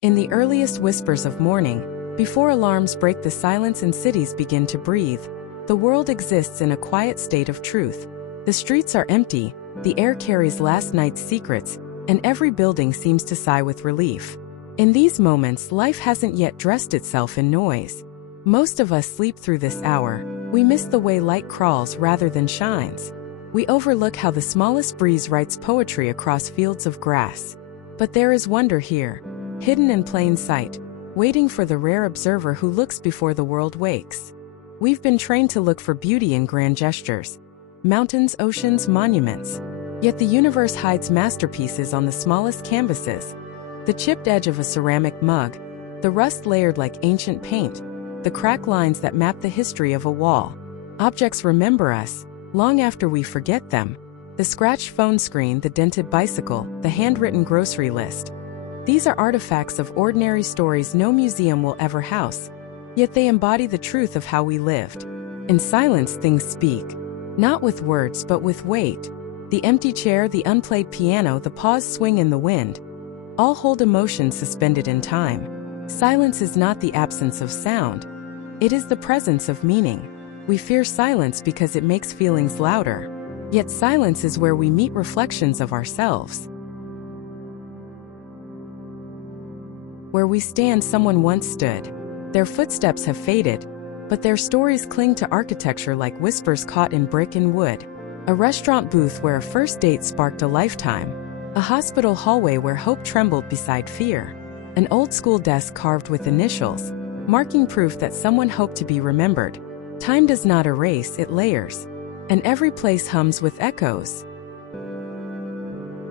In the earliest whispers of morning, before alarms break the silence and cities begin to breathe, the world exists in a quiet state of truth. The streets are empty, the air carries last night's secrets, and every building seems to sigh with relief. In these moments, life hasn't yet dressed itself in noise. Most of us sleep through this hour. We miss the way light crawls rather than shines. We overlook how the smallest breeze writes poetry across fields of grass. But there is wonder here, hidden in plain sight, waiting for the rare observer who looks before the world wakes. We've been trained to look for beauty in grand gestures, mountains, oceans, monuments. Yet the universe hides masterpieces on the smallest canvases. The chipped edge of a ceramic mug, the rust layered like ancient paint, the cracked lines that map the history of a wall. Objects remember us, long after we forget them. The scratched phone screen, the dented bicycle, the handwritten grocery list. These are artifacts of ordinary stories no museum will ever house. Yet they embody the truth of how we lived. In silence, things speak. Not with words, but with weight. The empty chair, the unplayed piano, the paused swing in the wind. All hold emotion suspended in time. Silence is not the absence of sound. It is the presence of meaning. We fear silence because it makes feelings louder. Yet silence is where we meet reflections of ourselves. Where we stand, someone once stood. Their footsteps have faded, but their stories cling to architecture like whispers caught in brick and wood. A restaurant booth where a first date sparked a lifetime. A hospital hallway where hope trembled beside fear. An old-school desk carved with initials, marking proof that someone hoped to be remembered. Time does not erase, it layers. And every place hums with echoes.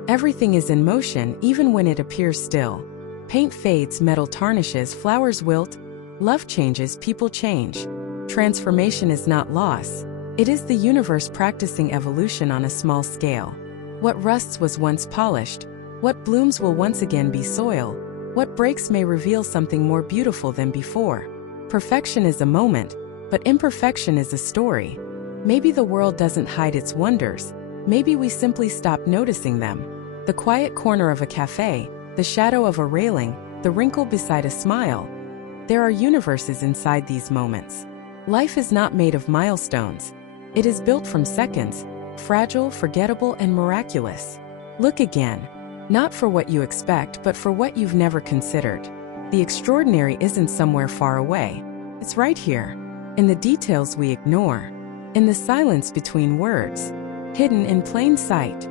Everything is in motion, even when it appears still. Paint fades, metal tarnishes, flowers wilt. Love changes, people change. Transformation is not loss. It is the universe practicing evolution on a small scale. What rusts was once polished. What blooms will once again be soil. What breaks may reveal something more beautiful than before. Perfection is a moment, but imperfection is a story. Maybe the world doesn't hide its wonders. Maybe we simply stop noticing them. The quiet corner of a cafe, the shadow of a railing, the wrinkle beside a smile. There are universes inside these moments. Life is not made of milestones. It is built from seconds, fragile, forgettable, and miraculous. Look again. Not for what you expect, but for what you've never considered. The extraordinary isn't somewhere far away. It's right here, in the details we ignore, in the silence between words, hidden in plain sight.